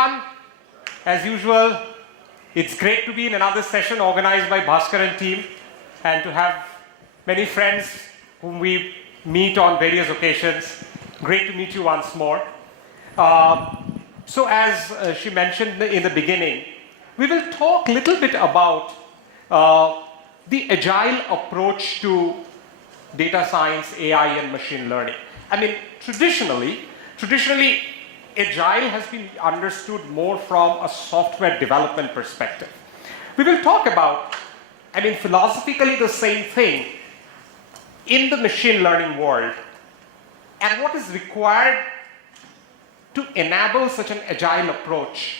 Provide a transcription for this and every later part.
everyone. As usual, it's great to be in another session organized by Bhaskar and team and to have many friends whom we meet on various occasions. Great to meet you once more. So as she mentioned in the beginning, we will talk a little bit about the agile approach to data science, AI, and machine learning. I mean, traditionally, agile has been understood more from a software development perspective. We will talk about, philosophically the same thing in the machine learning world and what is required to enable such an agile approach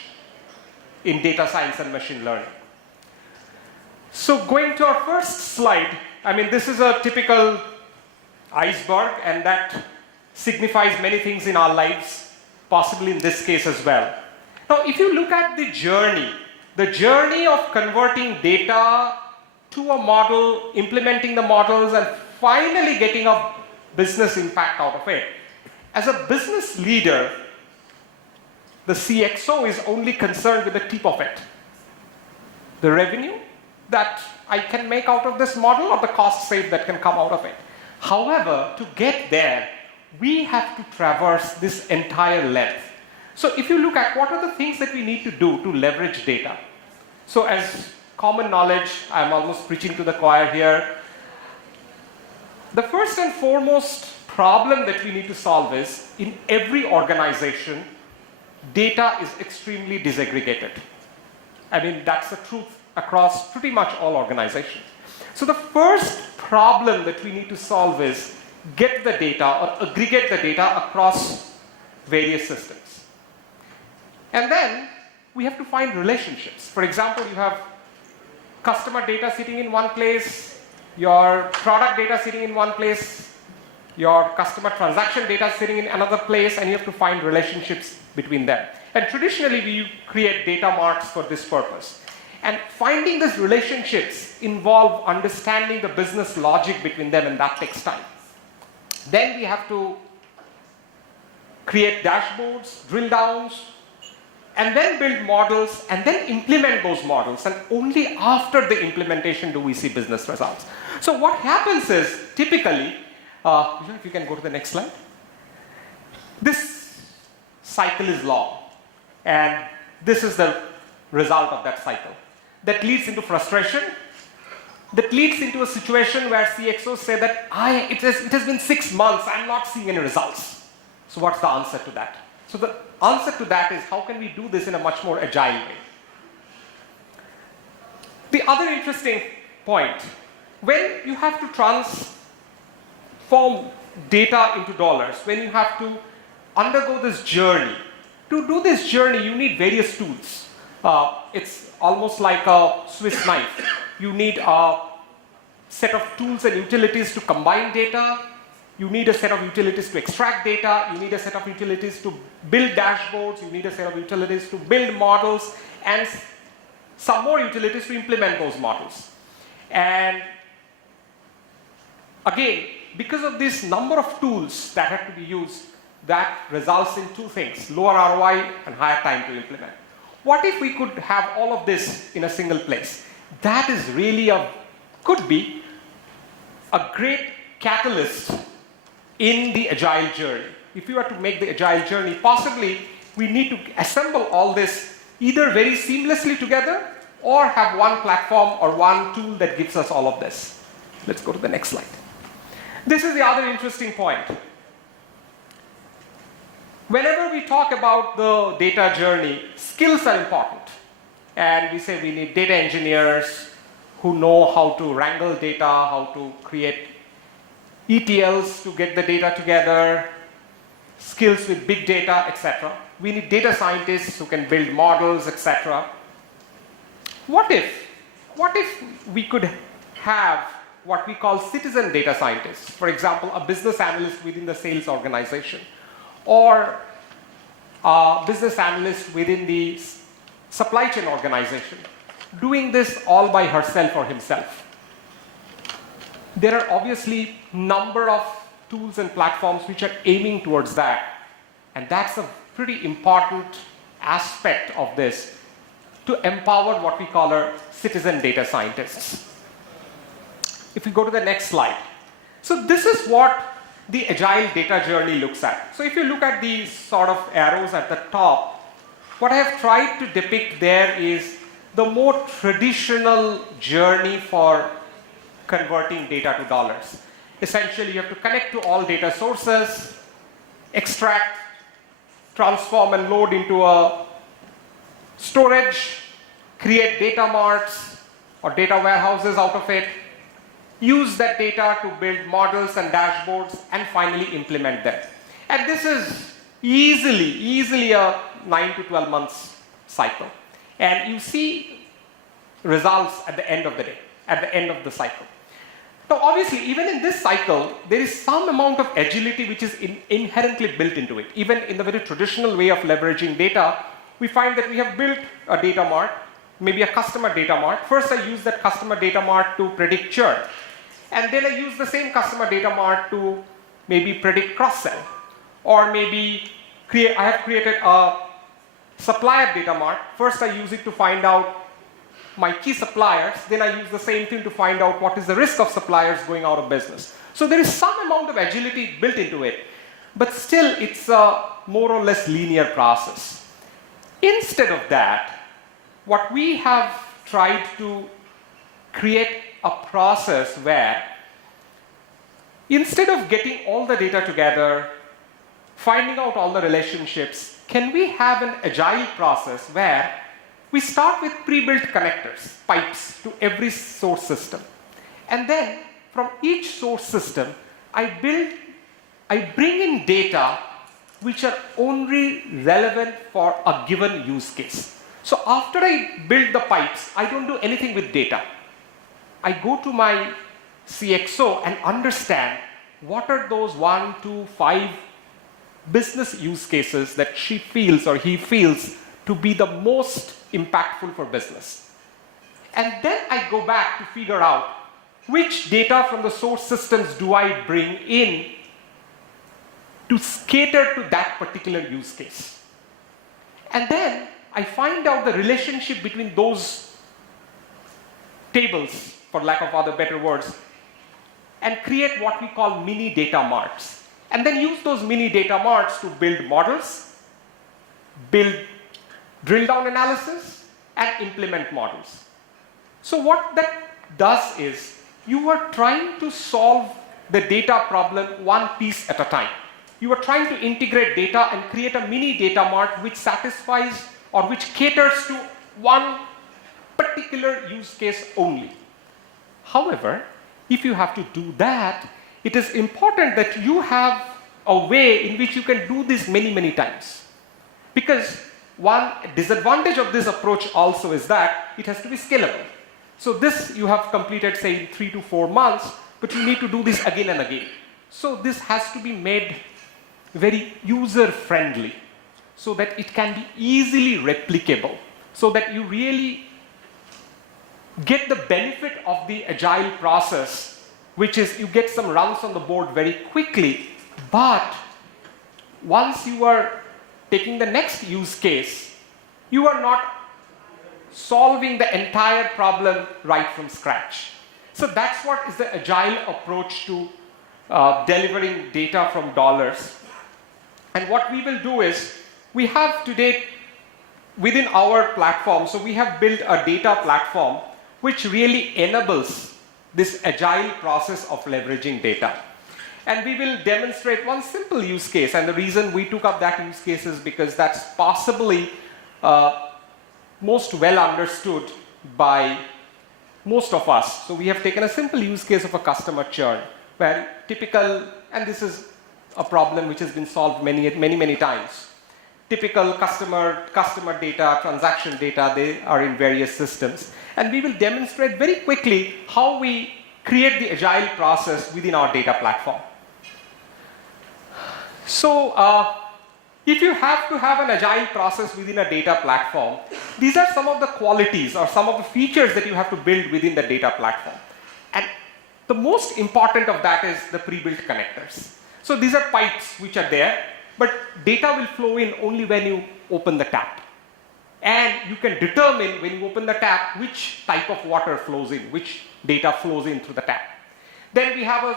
in data science and machine learning. So going to our first slide, this is a typical iceberg, and that signifies many things in our lives, possibly in this case as well. Now, if you look at the journey of converting data to a model, implementing the models, and finally getting a business impact out of it, as a business leader, the CXO is only concerned with the tip of it. The revenue that I can make out of this model or the cost save that can come out of it. However, to get there, we have to traverse this entire length. So if you look at what are the things that we need to do to leverage data. So as common knowledge, I'm almost preaching to the choir here. The first and foremost problem that we need to solve is, in every organization, data is extremely disaggregated. That's the truth across pretty much all organizations. So the first problem that we need to solve is get the data or aggregate the data across various systems. And then we have to find relationships. For example, you have customer data sitting in one place, your product data sitting in one place, your customer transaction data sitting in another place, and you have to find relationships between them. And traditionally, we create data marts for this purpose. And finding these relationships involve understanding the business logic between them, and that takes time. Then we have to create dashboards, drill downs, and then build models, and then implement those models. And only after the implementation do we see business results. So what happens is, typically, if you can go to the next slide. This cycle is long, and this is the result of that cycle. That leads into frustration, that leads into a situation where CXOs say that it has been 6 months, I'm not seeing any results. So what's the answer to that? So the answer to that is, how can we do this in a much more agile way? The other interesting point, when you have to transform data into dollars, when you have to undergo this journey, to do this journey, you need various tools. It's almost like a Swiss knife. You need a set of tools and utilities to combine data. You need a set of utilities to extract data. You need a set of utilities to build dashboards. You need a set of utilities to build models, and some more utilities to implement those models. And again, because of this number of tools that have to be used, that results in two things: lower ROI and higher time to implement. What if we could have all of this in a single place? That is really could be a great catalyst in the agile journey. If you were to make the agile journey, possibly we need to assemble all this either very seamlessly together or have one platform or one tool that gives us all of this. Let's go to the next slide. This is the other interesting point. Whenever we talk about the data journey, skills are important. And we say we need data engineers who know how to wrangle data, how to create ETLs to get the data together, skills with big data, etc. We need data scientists who can build models, etc. What if we could have what we call citizen data scientists? For example, a business analyst within the sales organization, or a business analyst within the supply chain organization, doing this all by herself or himself. There are obviously a number of tools and platforms which are aiming towards that. And that's a pretty important aspect of this to empower what we call our citizen data scientists. If we go to the next slide. So this is what the Agile data journey looks at. So if you look at these sort of arrows at the top, what I have tried to depict there is the more traditional journey for converting data to dollars. Essentially, you have to connect to all data sources, extract, transform and load into a storage, create data marts or data warehouses out of it, use that data to build models and dashboards, and finally implement them. And this is easily a 9 to 12 months cycle. And you see results at the end of the day, at the end of the cycle. Now, obviously, even in this cycle, there is some amount of agility which is inherently built into it. Even in the very traditional way of leveraging data, we find that we have built a data mart, maybe a customer data mart. First, I use that customer data mart to predict churn. And then I use the same customer data mart to maybe predict cross-sell. Or maybe I have created a supplier data mart. First, I use it to find out my key suppliers. Then I use the same thing to find out what is the risk of suppliers going out of business. So there is some amount of agility built into it. But still, it's a more or less linear process. Instead of that, what we have tried to create a process where instead of getting all the data together, finding out all the relationships, can we have an agile process where we start with pre-built connectors, pipes to every source system. And then from each source system, I bring in data which are only relevant for a given use case. So after I build the pipes, I don't do anything with data. I go to my CXO and understand what are those 1, 2, 5 business use cases that she feels or he feels to be the most impactful for business. And then I go back to figure out which data from the source systems do I bring in to cater to that particular use case. And then I find out the relationship between those tables, for lack of other better words, and create what we call mini data marts. And then use those mini data marts to build models, build drill down analysis, and implement models. So what that does is you are trying to solve the data problem one piece at a time. You are trying to integrate data and create a mini data mart which satisfies or which caters to one particular use case only. However, if you have to do that, it is important that you have a way in which you can do this many, many times. Because one disadvantage of this approach also is that it has to be scalable. So this you have completed, say, in 3 to 4 months, but you need to do this again and again. So this has to be made very user-friendly so that it can be easily replicable, so that you really get the benefit of the agile process, which is you get some runs on the board very quickly, but once you are taking the next use case, you are not solving the entire problem right from scratch. So that's what is the agile approach to delivering data from dollars. And what we will do is, we have today within our platform, so we have built a data platform which really enables this agile process of leveraging data. And we will demonstrate one simple use case, and the reason we took up that use case is because that's possibly most well understood by most of us. So we have taken a simple use case of a customer churn, where typical, and this is a problem which has been solved many times. Typical customer data, transaction data, they are in various systems. And we will demonstrate very quickly how we create the agile process within our data platform. So if you have to have an agile process within a data platform, these are some of the qualities or some of the features that you have to build within the data platform. And the most important of that is the pre-built connectors. So these are pipes which are there, but data will flow in only when you open the tap. And you can determine when you open the tap which type of water flows in, which data flows in through the tap. Then we have a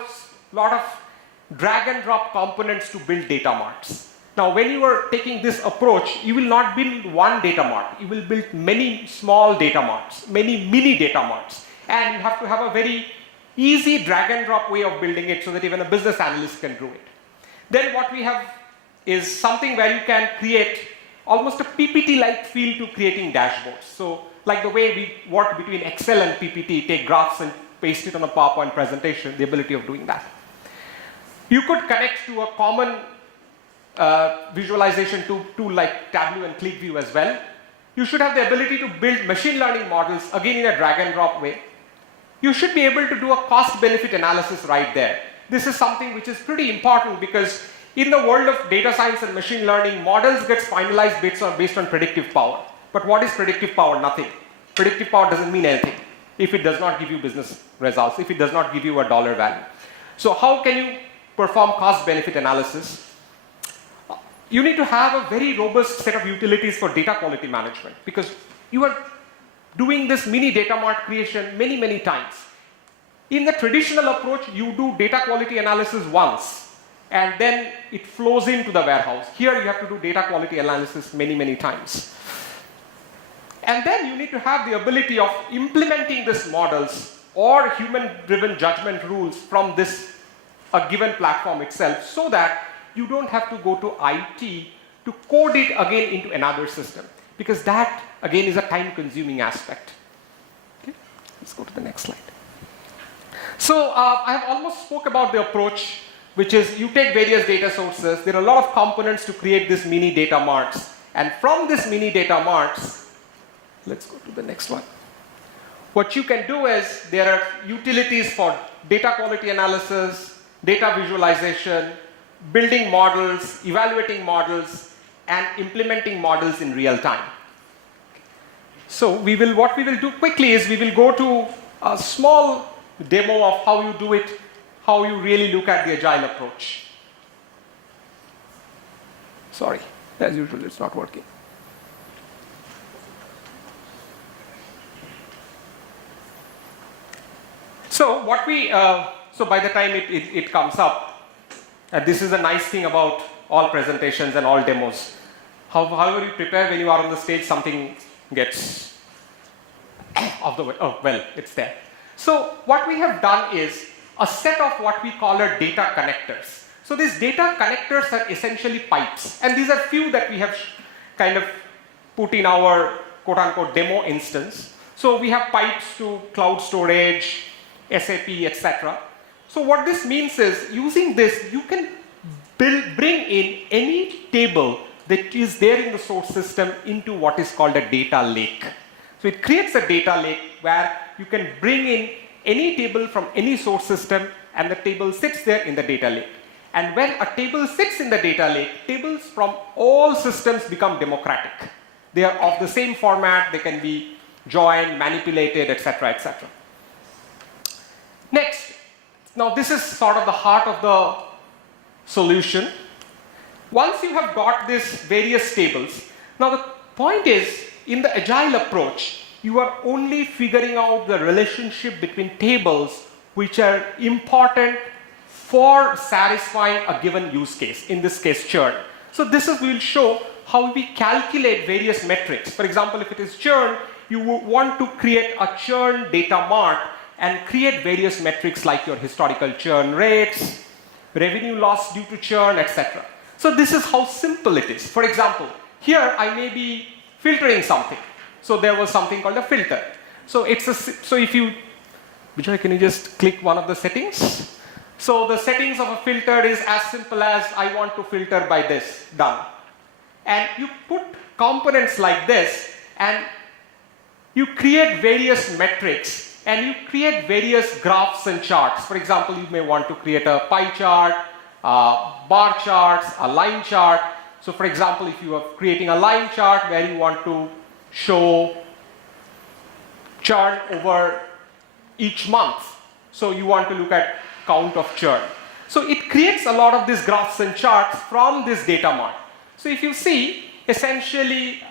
lot of drag and drop components to build data marts. Now, when you are taking this approach, you will not build one data mart. You will build many small data marts, many mini data marts. And you have to have a very easy drag and drop way of building it so that even a business analyst can do it. Then what we have is something where you can create almost a PPT-like feel to creating dashboards. So like the way we work between Excel and PPT, take graphs and paste it on a PowerPoint presentation, the ability of doing that. You could connect to a common visualization tool like Tableau and ClickView as well. You should have the ability to build machine learning models, again in a drag and drop way. You should be able to do a cost-benefit analysis right there. This is something which is pretty important because in the world of data science and machine learning, models get finalized based on predictive power. But what is predictive power? Nothing. Predictive power doesn't mean anything if it does not give you business results, if it does not give you a dollar value. So how can you perform cost-benefit analysis? You need to have a very robust set of utilities for data quality management because you are doing this mini data mart creation many, many times. In the traditional approach, you do data quality analysis once and then it flows into the warehouse. Here you have to do data quality analysis many, many times. And then you need to have the ability of implementing these models or human-driven judgment rules from a given platform itself so that you don't have to go to IT to code it again into another system because that again is a time-consuming aspect. Okay, let's go to the next slide. So I have almost spoke about the approach, which is you take various data sources. There are a lot of components to create this mini data marts. And from this mini data marts, let's go to the next one. What you can do is there are utilities for data quality analysis, data visualization, building models, evaluating models, and implementing models in real time. So what we will do quickly is we will go to a small demo of how you do it, how you really look at the Agile approach. Sorry, as usual, it's not working. So so by the time it comes up, this is a nice thing about all presentations and all demos. However you prepare when you are on the stage, something gets off the way. Oh, well, it's there. So what we have done is a set of what we call our data connectors. So these data connectors are essentially pipes. And these are few that we have kind of put in our quote-unquote demo instance. So we have pipes to cloud storage, SAP, etc. So what this means is, using this, you can bring in any table that is there in the source system into what is called a data lake. So it creates a data lake where you can bring in any table from any source system and the table sits there in the data lake. And when a table sits in the data lake, tables from all systems become democratic. They are of the same format, they can be joined, manipulated, etc., etc. Next, now this is sort of the heart of the solution. Once you have got these various tables, now the point is, in the Agile approach, you are only figuring out the relationship between tables which are important for satisfying a given use case, in this case churn. So this is, we will show how we calculate various metrics. For example, if it is churn, you would want to create a churn data mart and create various metrics like your historical churn rates, revenue loss due to churn, etc. So this is how simple it is. For example, here I may be filtering something. So there was something called a filter. So if you, Vijay, can you just click one of the settings? So the settings of a filter is as simple as I want to filter by this, done. And you put components like this and you create various metrics and you create various graphs and charts. For example, you may want to create a pie chart, bar charts, a line chart. So for example, if you are creating a line chart where you want to show churn over each month, so you want to look at count of churn. So it creates a lot of these graphs and charts from this data mart. So if you see, essentially,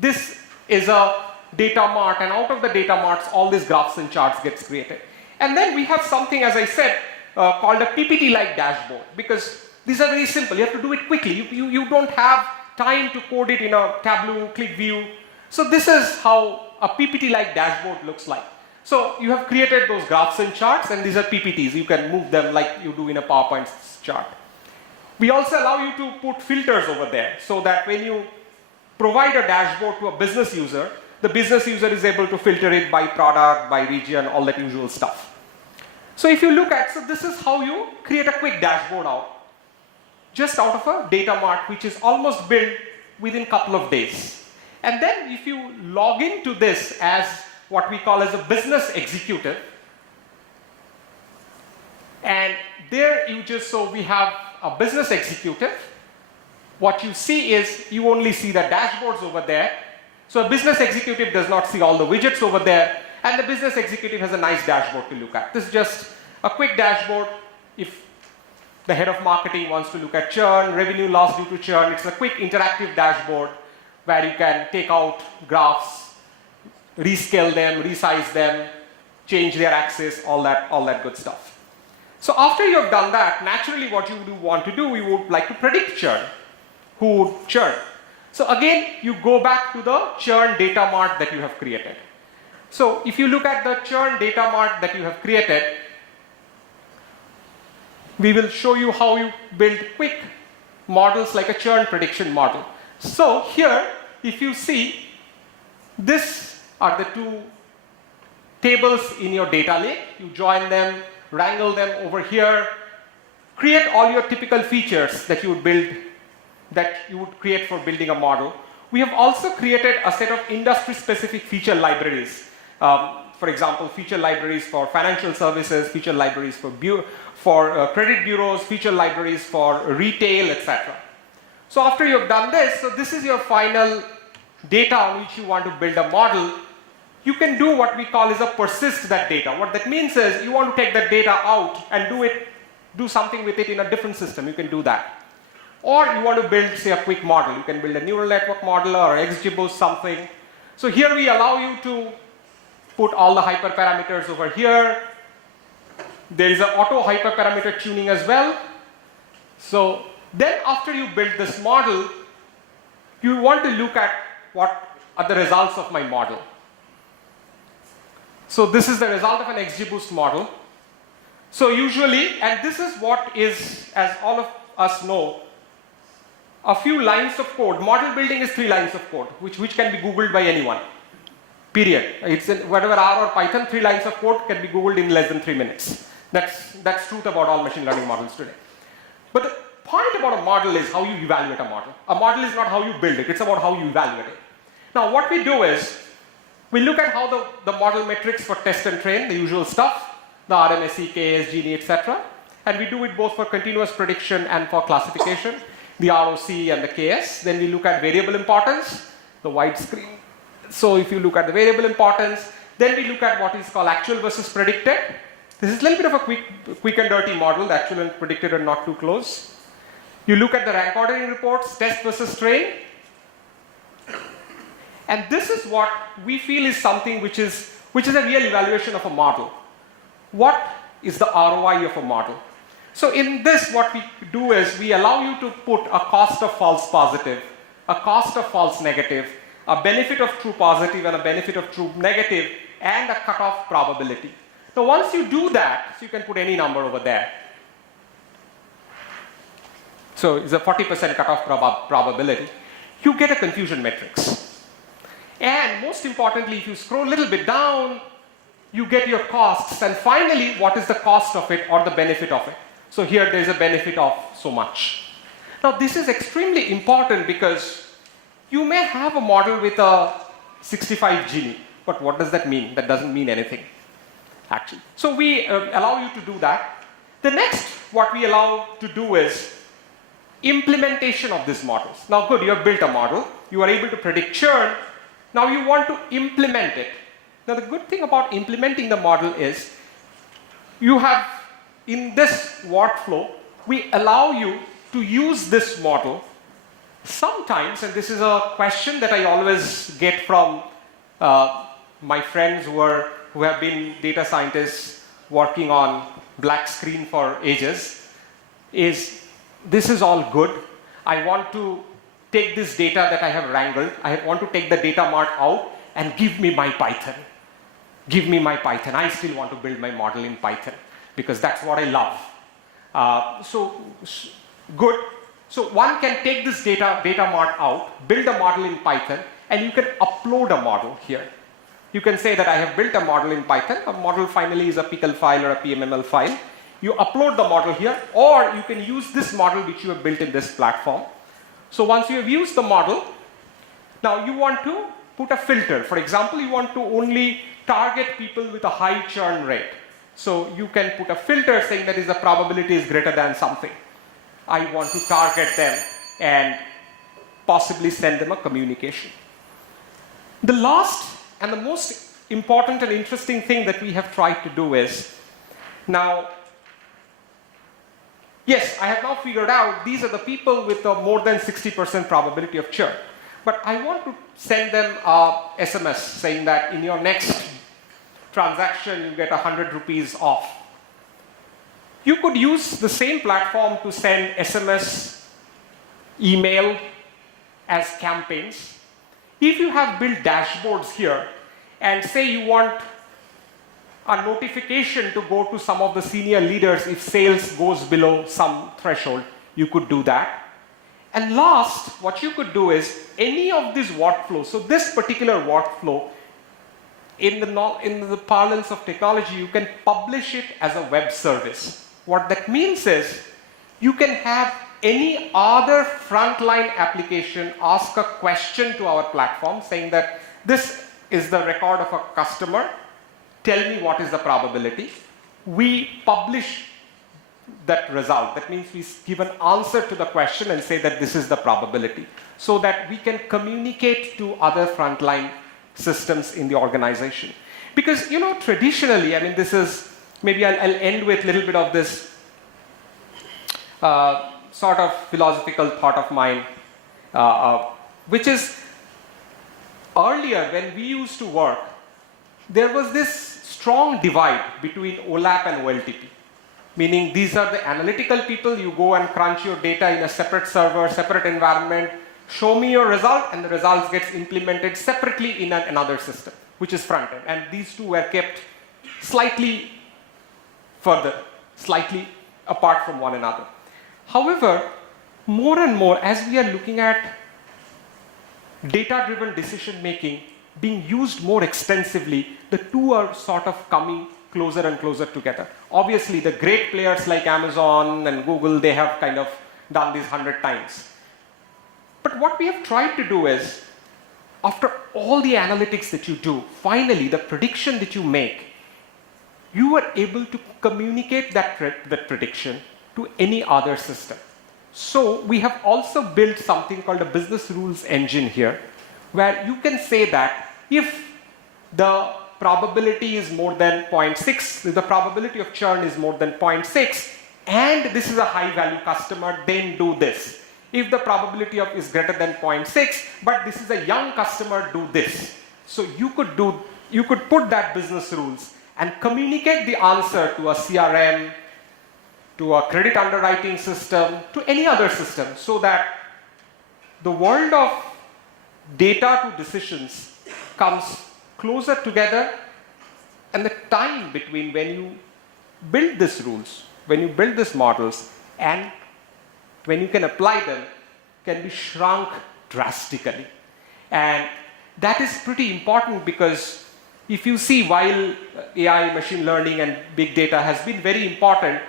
this is a data mart, and out of the data marts, all these graphs and charts gets created. And then we have something, as I said, called a PPT-like dashboard, because these are very simple. You have to do it quickly. You don't have time to code it in a Tableau, click view. So this is how a PPT-like dashboard looks like. So you have created those graphs and charts, and these are PPTs. You can move them like you do in a PowerPoint chart. We also allow you to put filters over there, so that when you provide a dashboard to a business user, the business user is able to filter it by product, by region, all that usual stuff. So if you look at, so this is how you create a quick dashboard just out of a data mart, which is almost built within a couple of days. And then if you log into this as what we call as a business executive, and there you just, so we have a business executive. What you see is, you only see the dashboards over there. So a business executive does not see all the widgets over there, and the business executive has a nice dashboard to look at. This is just a quick dashboard. If the head of marketing wants to look at churn, revenue loss due to churn, it's a quick interactive dashboard where you can take out graphs, rescale them, resize them, change their axis, all that good stuff. So after you have done that, naturally what you would want to do, you would like to predict churn. Who would churn? So again, you go back to the churn data mart that you have created. So if you look at the churn data mart that you have created, we will show you how you build quick models like a churn prediction model. So here, if you see, these are the two tables in your data lake. You join them, wrangle them over here, create all your typical features that you would build, that you would create for building a model. We have also created a set of industry-specific feature libraries. For example, feature libraries for financial services, feature libraries for credit bureaus, feature libraries for retail, etc. So after you have done this, so this is your final data on which you want to build a model. You can do what we call is a persist that data. What that means is you want to take that data out and do something with it in a different system. You can do that. Or you want to build, say, a quick model. You can build a neural network model or XGBoost something. So here we allow you to put all the hyperparameters over here. There is an auto hyperparameter tuning as well. So then after you build this model, you want to look at what are the results of my model. So this is the result of an XGBoost model. So usually, and this is what is, as all of us know, a few lines of code. Model building is 3 lines of code, which can be Googled by anyone. Period. It's in whatever R or Python, 3 lines of code can be Googled in less than 3 minutes. That's truth about all machine learning models today. But the point about a model is how you evaluate a model. A model is not how you build it, it's about how you evaluate it. Now what we do is, we look at how the model metrics for test and train, the usual stuff, the RMSE, KS, Gini, etc. And we do it both for continuous prediction and for classification, the ROC and the KS. Then we look at variable importance, the widescreen. So if you look at the variable importance, then we look at what is called actual versus predicted. This is a little bit of a quick and dirty model. The actual and predicted are not too close. You look at the rank ordering reports, test versus train. And this is what we feel is something which is a real evaluation of a model. What is the ROI of a model? So in this, what we do is we allow you to put a cost of false positive, a cost of false negative, a benefit of true positive and a benefit of true negative, and a cutoff probability. So once you do that, so you can put any number over there. So it's a 40% cutoff probability. You get a confusion matrix. And most importantly, if you scroll a little bit down, you get your costs. And finally, what is the cost of it or the benefit of it? So here there's a benefit of so much. Now this is extremely important because you may have a model with a 65 Gini, but what does that mean? That doesn't mean anything, actually. So we allow you to do that. The next, what we allow to do is implementation of these models. Now good, you have built a model. You are able to predict churn. Now you want to implement it. Now the good thing about implementing the model is you have, in this workflow, we allow you to use this model Sometimes, and this is a question that I always get from my friends who have been data scientists working on black screen for ages, is this is all good. I want to take this data that I have wrangled, I want to take the data mart out and give me my Python. Give me my Python. I still want to build my model in Python because that's what I love. So good. So one can take this data mart out, build a model in Python, and you can upload a model here. You can say that I have built a model in Python. A model finally is a pickle file or a PMML file. You upload the model here, or you can use this model which you have built in this platform. So once you have used the model, now you want to put a filter. For example, you want to only target people with a high churn rate. So you can put a filter saying that the probability is greater than something. I want to target them and possibly send them a communication. The last and the most important and interesting thing that we have tried to do is, now, yes, I have now figured out these are the people with a more than 60% probability of churn. But I want to send them a SMS saying that in your next transaction, you get 100 rupees off. You could use the same platform to send SMS, email as campaigns. If you have built dashboards here and say you want a notification to go to some of the senior leaders if sales goes below some threshold, you could do that. And last, what you could do is any of these workflows. So this particular workflow, in the parlance of technology, you can publish it as a web service. What that means is you can have any other frontline application ask a question to our platform saying that this is the record of a customer. Tell me what is the probability. We publish that result. That means we give an answer to the question and say that this is the probability, so that we can communicate to other frontline systems in the organization. Because, you know, traditionally, I mean, this is, maybe I'll end with a little bit of this sort of philosophical thought of mine, which is earlier when we used to work, there was this strong divide between OLAP and OLTP. Meaning these are the analytical people, you go and crunch your data in a separate server, separate environment, show me your result, and the results gets implemented separately in another system, which is front-end. And these two were kept slightly further, slightly apart from one another. However, more and more, as we are looking at data-driven decision-making being used more extensively, the two are sort of coming closer and closer together. Obviously, the great players like Amazon and Google, they have kind of done this 100 times. But what we have tried to do is, after all the analytics that you do, finally, the prediction that you make, you are able to communicate that prediction to any other system. So we have also built something called a business rules engine here, where you can say that if the probability is more than 0.6, if the probability of churn is more than 0.6, and this is a high value customer, then do this. If the probability of is greater than 0.6, but this is a young customer, do this. So you could put that business rules and communicate the answer to a CRM, to a credit underwriting system, to any other system, so that the world of data to decisions comes closer together, and the time between when you build these rules, when you build these models, and when you can apply them, can be shrunk drastically. And that is pretty important, because if you see, while AI, machine learning, and big data has been very important,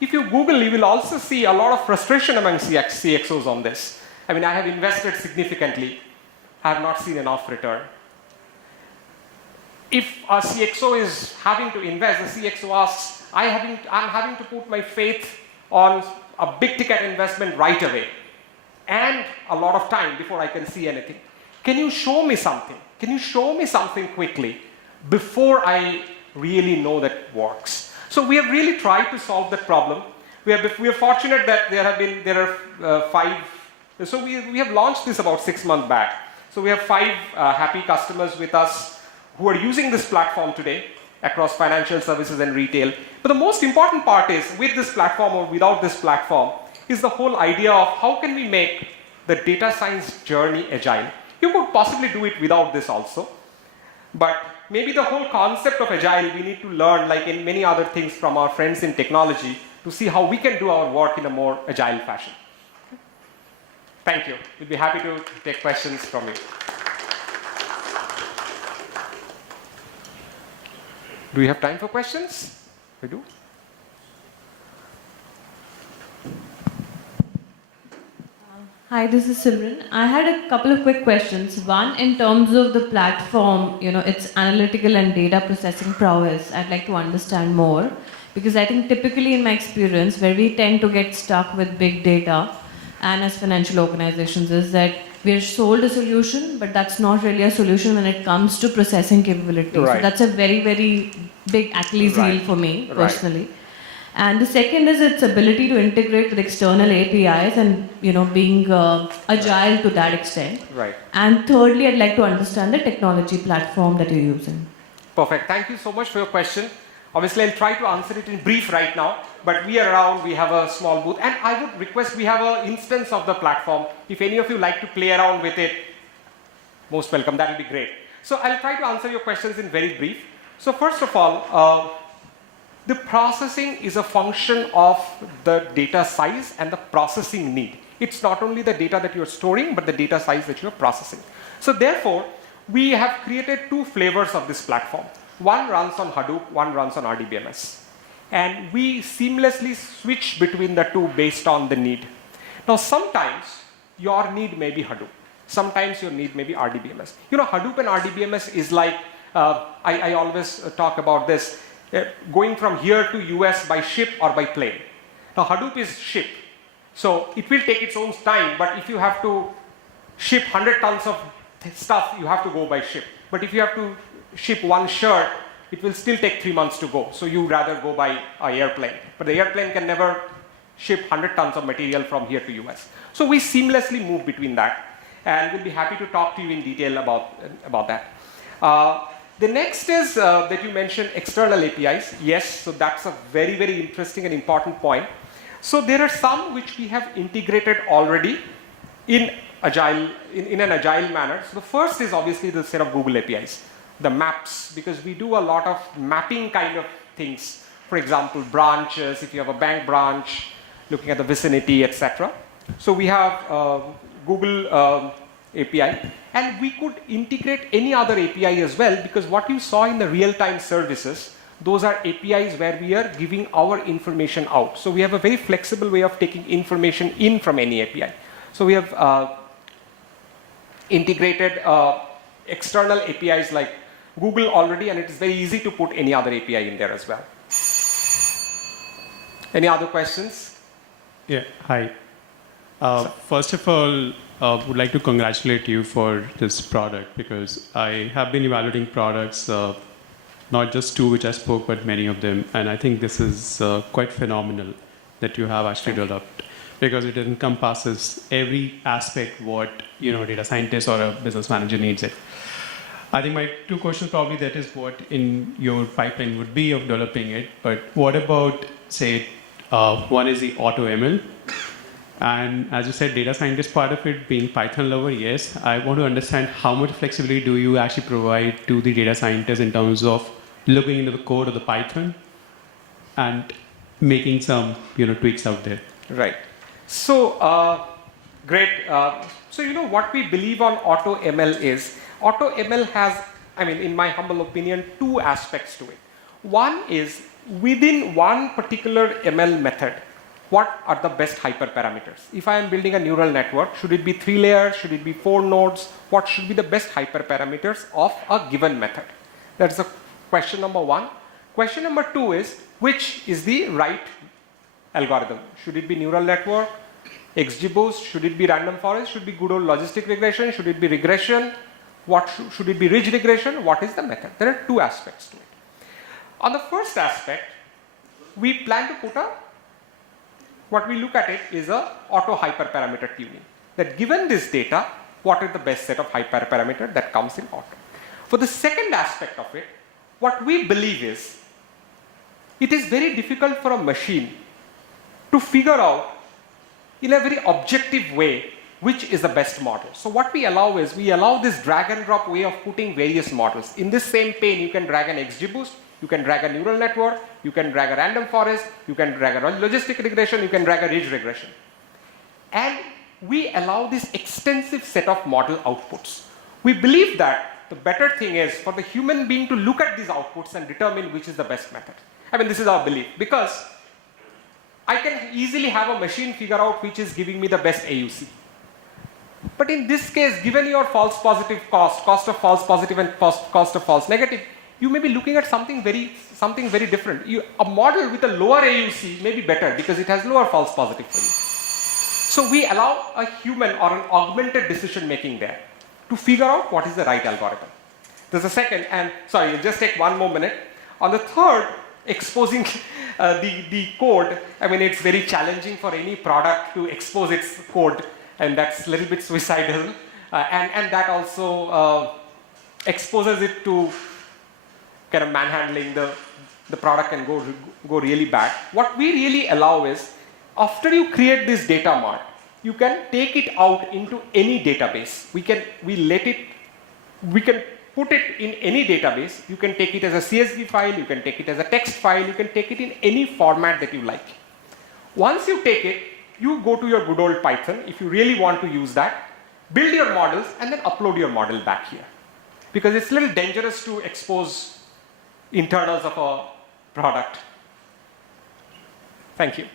if you Google, you will also see a lot of frustration among CXOs on this. I mean, I have invested significantly. I have not seen enough return. If a CXO is having to invest, the CXO asks, I'm having to put my faith on a big ticket investment right away, and a lot of time before I can see anything. Can you show me something? Can you show me something quickly before I really know that it works? So we have really tried to solve that problem. We are fortunate that there are 5 So we have launched this about 6 months back. So we have 5 happy customers with us who are using this platform today across financial services and retail. But the most important part is, with this platform or without this platform, is the whole idea of how can we make the data science journey agile. You could possibly do it without this also. But maybe the whole concept of agile, we need to learn, like in many other things, from our friends in technology to see how we can do our work in a more agile fashion. Thank you. We'll be happy to take questions from you. Do we have time for questions? We do. Hi, this is Simran. I had a couple of quick questions. One, in terms of the platform, its analytical and data processing prowess, I'd like to understand more. Because I think typically in my experience, where we tend to get stuck with big data, and as financial organizations, is that we're sold a solution, but that's not really a solution when it comes to processing capability. Right. So that's a very, very big Achilles heel for me, personally. And the second is its ability to integrate with external APIs and being agile to that extent. Right. And thirdly, I'd like to understand the technology platform that you're using. Perfect. Thank you so much for your question. Obviously, I'll try to answer it in brief right now, but we are around, we have a small booth, and I would request, we have an instance of the platform. If any of you like to play around with it, most welcome, that will be great. So I'll try to answer your questions in very brief. So first of all, the processing is a function of the data size and the processing need. It's not only the data that you're storing, but the data size that you're processing. So therefore, we have created 2 flavors of this platform. One runs on Hadoop, one runs on RDBMS. And we seamlessly switch between the 2 based on the need. Now, sometimes your need may be Hadoop. Sometimes your need may be RDBMS. Hadoop and RDBMS is like, I always talk about this, going from here to US by ship or by plane. Now, Hadoop is ship. So it will take its own time, but if you have to ship 100 tons of stuff, you have to go by ship. But if you have to ship 1 shirt, it will still take 3 months to go. So you rather go by an airplane. But the airplane can never ship 100 tons of material from here to US. So we seamlessly move between that. And we'll be happy to talk to you in detail about that. The next is that you mentioned external APIs. Yes, so that's a very, very interesting and important point. So there are some which we have integrated already in Agile, in an Agile manner. So the first is obviously the set of Google APIs, the maps, because we do a lot of mapping kind of things. For example, branches, if you have a bank branch, looking at the vicinity, etc. So we have Google API, and we could integrate any other API as well, because what you saw in the real-time services, those are APIs where we are giving our information out. So we have a very flexible way of taking information in from any API. So we have integrated external APIs like Google already, and it is very easy to put any other API in there as well. Any other questions? Yeah, hi. First of all, would like to congratulate you for this product, because I have been evaluating products, not just 2 which I spoke, but many of them. And I think this is quite phenomenal that you have actually developed, because it encompasses every aspect what data scientist or a business manager needs it. I think my 2 questions probably that is what in your pipeline would be of developing it, but what about, say, one is the auto ML, and as you said, data scientist part of it being Python lover, yes. I want to understand how much flexibility do you actually provide to the data scientist in terms of looking into the code of the Python and making some tweaks out there. Right. So great. So what we believe on auto ML is, auto ML has, in my humble opinion, 2 aspects to it. One is, within one particular ML method, what are the best hyperparameters? If I am building a neural network, should it be 3 layers? Should it be 4 nodes? What should be the best hyperparameters of a given method? That's the question number 1. Question number 2 is, which is the right algorithm? Should it be neural network, XGBoost? Should it be random forest? Should it be good old logistic regression? Should it be regression? What should it be ridge regression? What is the method? There are 2 aspects to it. On the first aspect, we plan to put what we look at it is a auto hyperparameter tuning. that given this data, what are the best set of hyperparameter that comes in order. For the second aspect of it, what we believe is, it is very difficult for a machine to figure out in a very objective way which is the best model. So what we allow is, we allow this drag and drop way of putting various models. In this same pane, you can drag an XGBoost, you can drag a neural network, you can drag a random forest, you can drag a logistic regression, you can drag a ridge regression. And we allow this extensive set of model outputs. We believe that the better thing is for the human being to look at these outputs and determine which is the best method. I mean, this is our belief, because I can easily have a machine figure out which is giving me the best AUC. But in this case, given your false positive cost of false positive and cost of false negative, you may be looking at something very different. A model with a lower AUC may be better because it has lower false positive for you. So we allow a human or an augmented decision making there to figure out what is the right algorithm. There's a second, and sorry, you'll just take one more minute. On the third, exposing the code, I mean, it's very challenging for any product to expose its code, and that's a little bit suicidal. And that also exposes it to kind of manhandling. The product can go really bad. What we really allow is, after you create this data mart, you can take it out into any database. We can put it in any database. You can take it as a CSV file, you can take it as a text file, you can take it in any format that you like. Once you take it, you go to your good old Python, if you really want to use that, build your models, and then upload your model back here. Because it's a little dangerous to expose internals of a product. Thank you.